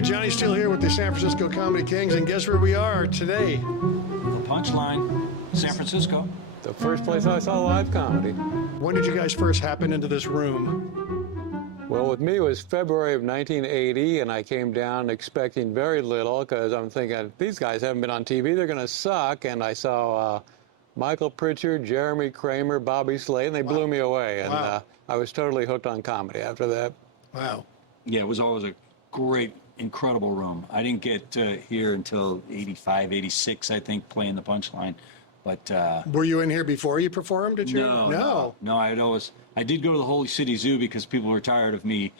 right, Johnny Steele here with the San Francisco Comedy Kings, and guess where we are today? The Punchline, San Francisco. The first place I saw live comedy. When did you guys first happen into this room? Well, with me, it was February of 1980, and I came down expecting very little because I'm thinking, these guys haven't been on TV, they're going to suck. And I saw Michael Pritchard, Jeremy Kramer, Bobby Slade, and they blew me away. And I was totally hooked on comedy after that. Wow. Yeah, it was always a great, incredible room. I didn't get here until 85, 86, I think, playing the Punchline. But were you in here before you performed? Did you? No. I did go to the Holy City Zoo because people were tired of me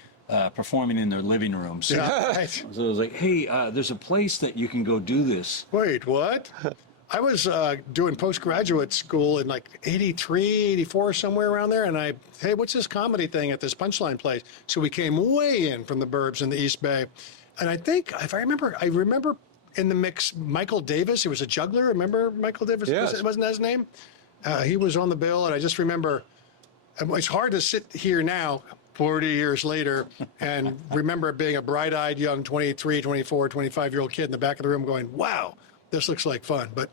performing in their living rooms. So, Yeah. so I was like, hey, there's a place that you can go do this. Wait, what? I was doing postgraduate school in like 83, 84, somewhere around there. And hey, what's this comedy thing at this Punchline place? So we came way in from the burbs in the East Bay. And I think, if I remember in the mix, Michael Davis, he was a juggler. Remember Michael Davis? Yes. Wasn't that his name? He was on the bill. And I just remember, it's hard to sit here now, 40 years later, and remember being a bright-eyed young 23, 24, 25-year-old kid in the back of the room going, wow, this looks like fun. But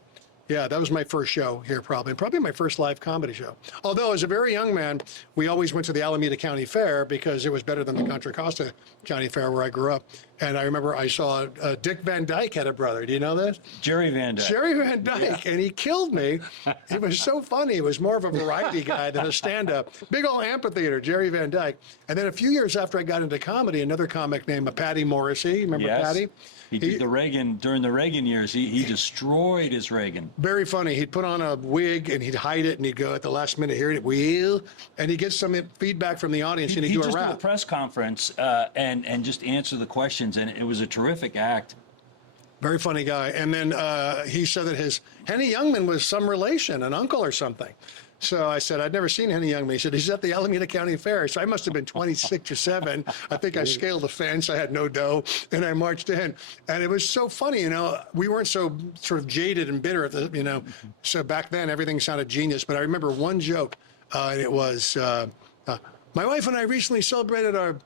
yeah, that was my first show here probably my first live comedy show. Although as a very young man, we always went to the Alameda County Fair because it was better than the Contra Costa County Fair where I grew up. And I remember I saw Dick Van Dyke had a brother. Do you know that? Jerry Van Dyke. Jerry Van Dyke, and he killed me. He was so funny. He was more of a variety guy than a stand-up. Big old amphitheater, Jerry Van Dyke. And then a few years after I got into comedy, another comic named Patty Morrissey. Remember Patty? He did the Reagan, during the Reagan years, he destroyed his Reagan. Very funny. He'd put on a wig and he'd hide it and he'd go at the last minute, here it will, and he'd get some feedback from the audience and he'd do a just rap. did a press conference and just answer the questions, and it was a terrific act. Very funny guy. And then he said that Henny Youngman was some relation, an uncle or something. So I said, I'd never seen Henny Youngman. He said, he's at the Alameda County Fair. So I must have been 26 or 7. I think I scaled the fence. I had no dough, and I marched in. And it was so funny, you know. We weren't so sort of jaded and bitter, you know. So back then, everything sounded genius. But I remember one joke, and it was, my wife and I recently celebrated our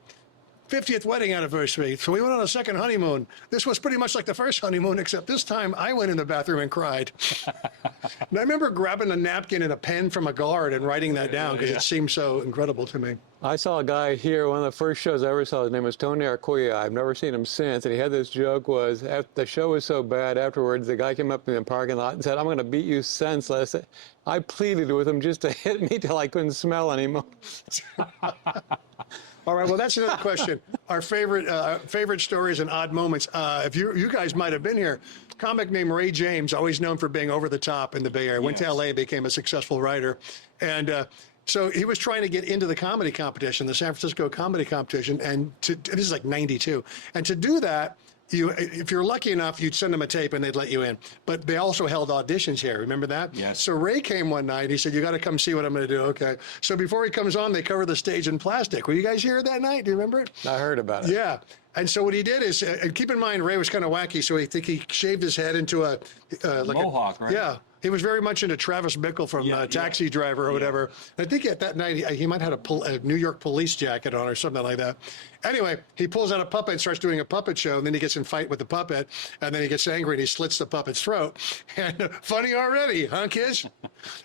50th wedding anniversary, so we went on a second honeymoon. This was pretty much like the first honeymoon, except this time I went in the bathroom and cried. And I remember grabbing a napkin and a pen from a guard and writing that down because it seemed so incredible to me. I saw a guy here, one of the first shows I ever saw, his name was Tony Arcuya. I've never seen him since, and he had this joke was, after the show was so bad afterwards, the guy came up in the parking lot and said, I'm going to beat you senseless. I pleaded with him just to hit me till I couldn't smell anymore. All right, well, that's another question. Our favorite stories and odd moments. If you guys might have been here, comic named Ray James, always known for being over the top in the Bay Area, went to LA, became a successful writer. And so he was trying to get into the comedy competition, the San Francisco comedy competition, and this is like 92. And to do that, if you're lucky enough, you'd send them a tape and they'd let you in. But they also held auditions here. Remember that? Yes. So Ray came one night. He said, you got to come see what I'm going to do. Okay. So before he comes on, they cover the stage in plastic. Were you guys here that night? Do you remember it? I heard about it. Yeah. And so what he did is, and keep in mind, Ray was kind of wacky. So he shaved his head into a like mohawk, right? Yeah. He was very much into Travis Bickle from Taxi Driver or whatever. I think at that night, he might have had a New York police jacket on or something like that. Anyway, he pulls out a puppet and starts doing a puppet show, and then he gets in a fight with the puppet, and then he gets angry and he slits the puppet's throat. And funny already, huh, kids?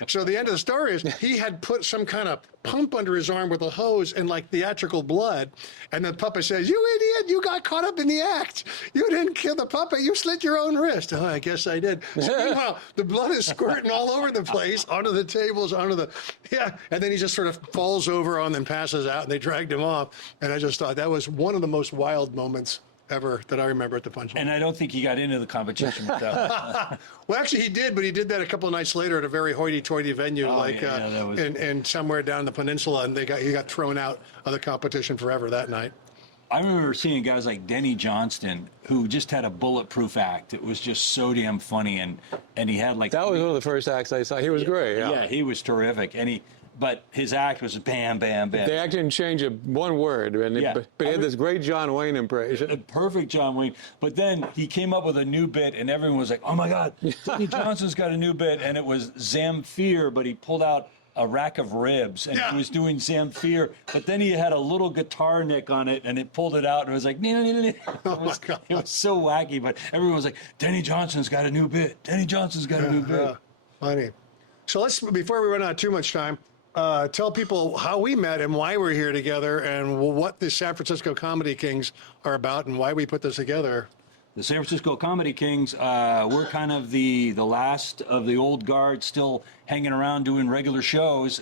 So the end of the story is he had put some kind of pump under his arm with a hose and like theatrical blood, and the puppet says, you idiot, you got caught up in the act. You didn't kill the puppet, you slit your own wrist. Oh, I guess I did. So meanwhile, the blood is squirting all over the place, onto the tables, and then he just sort of falls over on them, passes out, and they dragged him off. And I just thought that was one of the most wild moments ever that I remember at the Punchline. And I don't think he got into the competition with that. Well, actually, he did, but he did that a couple of nights later at a very hoity-toity venue, in somewhere down the peninsula, and he got thrown out of the competition forever that night. I remember seeing guys like Denny Johnston, who just had a bulletproof act. It was just so damn funny, and he had like... That was one of the first acts I saw. He was great, yeah. Yeah, he was terrific, but his act was bam, bam, bam. The act didn't change one word, but he had this great John Wayne impression. A perfect John Wayne. But then he came up with a new bit, and everyone was like, oh, my God, Denny Johnston's got a new bit, and it was Zamfir, but he pulled out a rack of ribs, and Yeah. he was doing Zamfir, but then he had a little guitar nick on it, and it pulled it out, and it was like, it was, God. it was so wacky, but everyone was like, Denny Johnson's got a new bit. Denny Johnson's got a new bit. Funny. So let's, before we run out of too much time, tell people how we met and why we're here together and what the San Francisco Comedy Kings are about and why we put this together. The San Francisco Comedy Kings, we're kind of the last of the old guard still hanging around doing regular shows.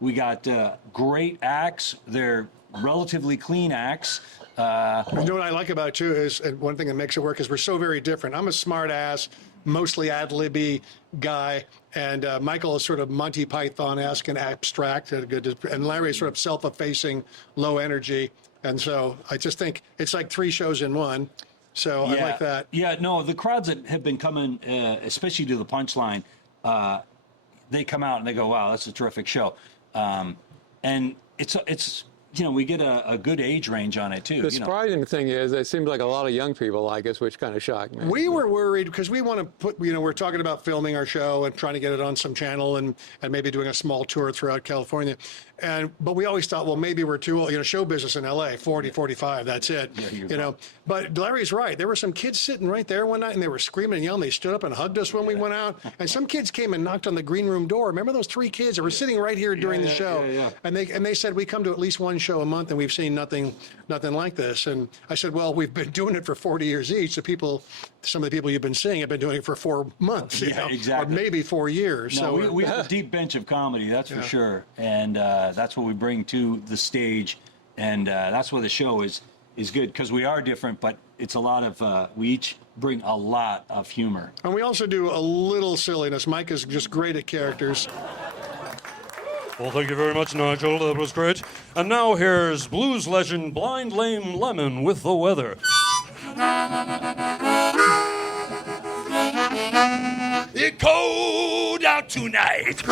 We got great acts. They're relatively clean acts. You know what I like about it too is, and one thing that makes it work is we're so very different. I'm a smart ass, mostly ad-libby guy, and Michael is sort of Monty Python-esque and abstract, and Larry is sort of self-effacing, low energy. And so I just think it's like 3 shows in one. So I like that. Yeah, no, the crowds that have been coming, especially to the Punchline, they come out and they go, wow, that's a terrific show. And it's we get a good age range on it, too. The surprising thing is, it seems like a lot of young people like us, which kind of shocked me. We were worried because we want to put, we're talking about filming our show and trying to get it on some channel and maybe doing a small tour throughout California. But we always thought, well, maybe we're too old. Show business in LA, 40, 45, that's it. Yeah, But Larry's right. There were some kids sitting right there one night and they were screaming and yelling. They stood up and hugged us when we went out. And some kids came and knocked on the green room door. Remember those 3 kids that were sitting right here during the show? Yeah. And they said, we come to at least 1 show a month and we've seen nothing like this. And I said, well, we've been doing it for 40 years each. Some of the people you've been seeing have been doing it for 4 months, exactly. or maybe 4 years. No, So we have a deep bench of comedy, that's for sure. And that's what we bring to the stage. And that's why the show is good, because we are different, but it's a lot of, we each bring a lot of humor. And we also do a little silliness. Mike is just great at characters. Well, thank you very much, Nigel. That was great. And now here's blues legend Blind Lame Lemon with the weather. It cold out tonight.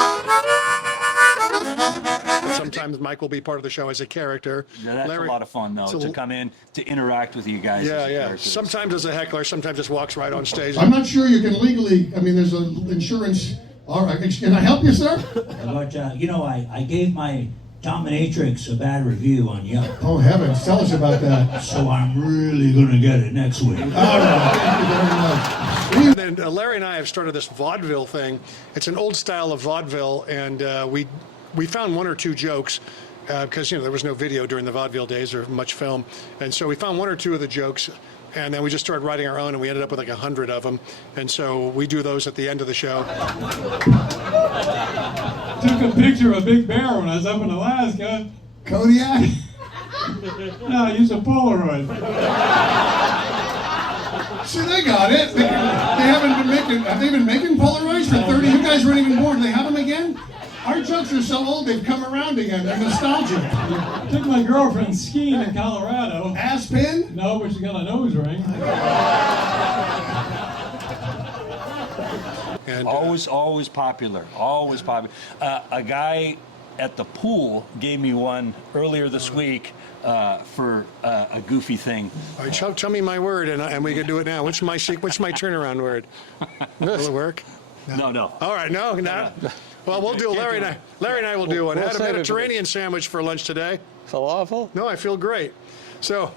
Sometimes Mike will be part of the show as a character. Yeah, that's Larry- a lot of fun, though, to come in, to interact with you guys. Yeah, as yeah. characters. Sometimes as a heckler, sometimes just walks right on stage. I'm not sure you can legally, there's an insurance. All right, can I help you, sir? But, I gave my dominatrix a bad review on Yelp. Oh, heavens, tell us about that. So I'm really going to get it next week. All right, thank you very much. And then Larry and I have started this vaudeville thing. It's an old style of vaudeville, and we found 1 or 2 jokes because there was no video during the vaudeville days or much film, and so we found 1 or 2 of the jokes, and then we just started writing our own, and we ended up with like 100 of them, and so we do those at the end of the show. Took a picture of a big bear when I was up in Alaska. Kodiak? No, I used a Polaroid. See, they got it. They haven't been making, have they been making Polaroids for 30? You guys weren't even born. Do they have them again? Our jokes are so old, they've come around again. They're nostalgic. Took my girlfriend skiing in Colorado. Aspen? No, but she got a nose ring. And Always popular. Always popular. A guy at the pool gave me one earlier this week for a goofy thing. all right, tell me my word, and we can do it now. What's my turnaround word? Will it work? No. All right, no, not. Well, we'll do. Larry and I will do one. We'll Had a save it for Mediterranean sandwich for lunch today. Falafel? No, I feel great. So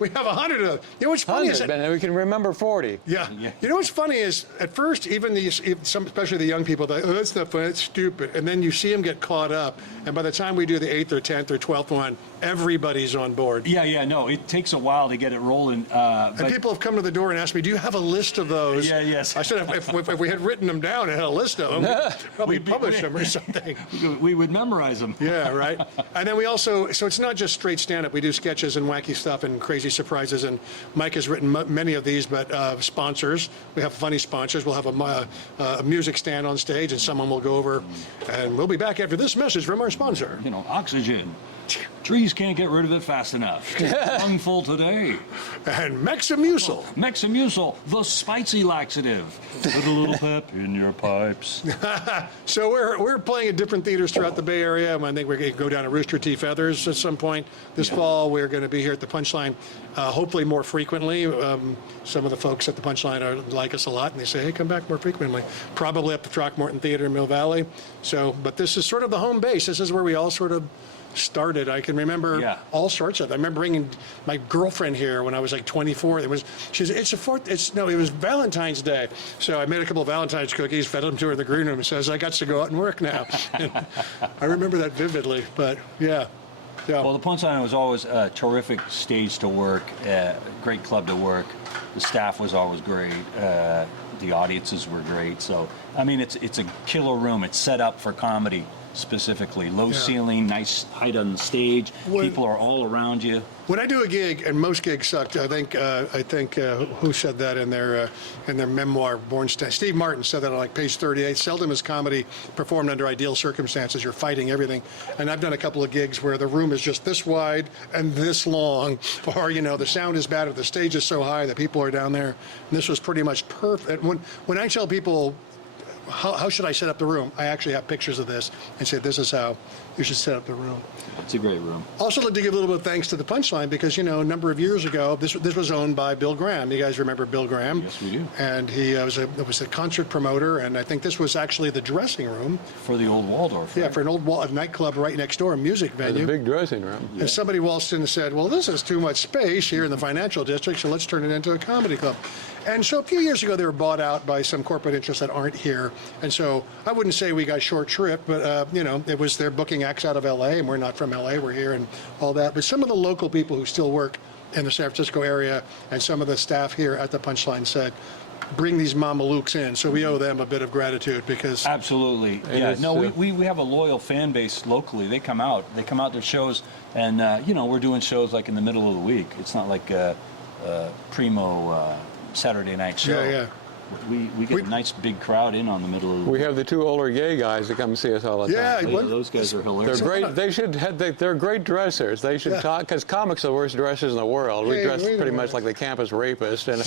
we have 100 of them. You know what's funny is 100, and we can remember 40. yeah. You know what's funny is at first, even especially the young people, they, oh, that's not fun, it's stupid. And then you see them get caught up. And by the time we do the 8th or 10th or 12th one, everybody's on board. Yeah, no, it takes a while to get it rolling. And But people have come to the door and asked me, do you have a list of those? Yeah, yes. I said, if we had written them down and had a list of them, we'd probably publish them or something. we would memorize them. Yeah, right. And then we also, so it's not just straight stand-up. We do sketches and wacky stuff and crazy surprises. And Mike has written many of these, but sponsors. We have funny sponsors. We'll have a music stand on stage, and someone will go over. And we'll be back after this message from our sponsor. Oxygen. Trees can't get rid of it fast enough. Lungful today. And Mexamucil. Mexamucil, the spicy laxative. Put a little pep in your pipes. So we're playing at different theaters throughout the Bay Area. I think we're going to go down to Rooster Teeth Feathers at some point this fall. We're going to be here at the Punchline, hopefully more frequently. Some of the folks at the Punchline like us a lot, and they say, hey, come back more frequently. Probably up the Throckmorton Theater in Mill Valley. So, but this is sort of the home base. This is where we all sort of started. I can remember all sorts of. I remember bringing my girlfriend here when I was like 24. It was Valentine's Day, so I made a couple of Valentine's cookies, fed them to her in the green room, and says I got to go out and work now. And I remember that vividly. But yeah. Well, the Punchline was always a terrific stage to work, great club to work. The staff was always great. The audiences were great. So I mean, it's a killer room. It's set up for comedy. Specifically, low ceiling, nice height on the stage. People are all around you. When I do a gig, and most gigs sucked, I think who said that in their memoir, Bornstein? Steve Martin said that on like page 38. Seldom is comedy performed under ideal circumstances. You're fighting everything. And I've done a couple of gigs where the room is just this wide and this long, or the sound is bad, or the stage is so high that people are down there. And this was pretty much perfect. When I tell people, how should I set up the room? I actually have pictures of this and say, this is how you should set up the room. It's a great room. Also, like to give a little bit of thanks to the Punchline because, a number of years ago, this was owned by Bill Graham. You guys remember Bill Graham? Yes, we do. And he was a concert promoter, and I think this was actually the dressing room. For the old Waldorf. Yeah, for an old nightclub right next door, a music venue. A big dressing room. And somebody waltzed in and said, well, this is too much space here in the financial district, so let's turn it into a comedy club. And so a few years ago, they were bought out by some corporate interests that aren't here. And so I wouldn't say we got short shrift, but, it was their booking acts out of L.A., and we're not from L.A., we're here and all that. But some of the local people who still work in the San Francisco area and some of the staff here at the Punchline said, bring these Mamalukes in. So we owe them a bit of gratitude because... Absolutely. Yeah. No, we have a loyal fan base locally. They come out to shows, and, we're doing shows like in the middle of the week. It's not like a primo Saturday night show. Yeah. We get a nice big crowd in on the middle of the We have the two older gay guys that come see us all the time. Yeah, those guys are hilarious. They're great. They're great dressers. They should talk because comics are the worst dressers in the world. We dress pretty much like the campus rapist and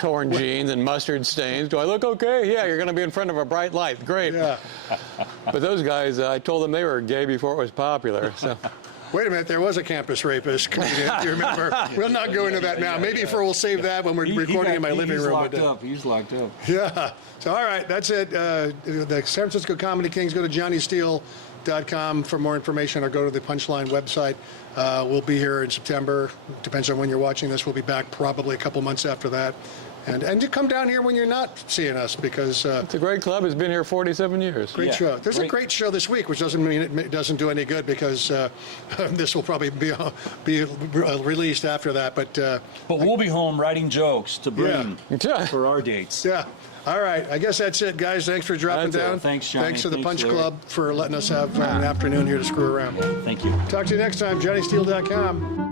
torn jeans and mustard stains. Do I look okay? Yeah, you're going to be in front of a bright light. Great. Yeah. But those guys, I told them they were gay before it was popular. So. Wait a minute, there was a campus rapist. Do you remember? We'll not go into that now. Maybe we'll save that when we're recording in my living room. He's locked up. Yeah. So, all right, that's it. The San Francisco Comedy Kings, go to JohnnySteele.com for more information or go to the Punchline website. We'll be here in September. Depends on when you're watching this. We'll be back probably a couple months after that. And to come down here when you're not seeing us because... it's a great club. It's been here 47 years. Great show. There's a great show this week, which doesn't mean it doesn't do any good because this will probably be released after that. But we'll be home writing jokes to bring for our dates. Yeah. All right. I guess that's it, guys. Thanks for dropping down. Thanks, Johnny. Thanks to the Punch Club for letting us have an afternoon here to screw around. Thank you. Talk to you next time. JohnnySteele.com.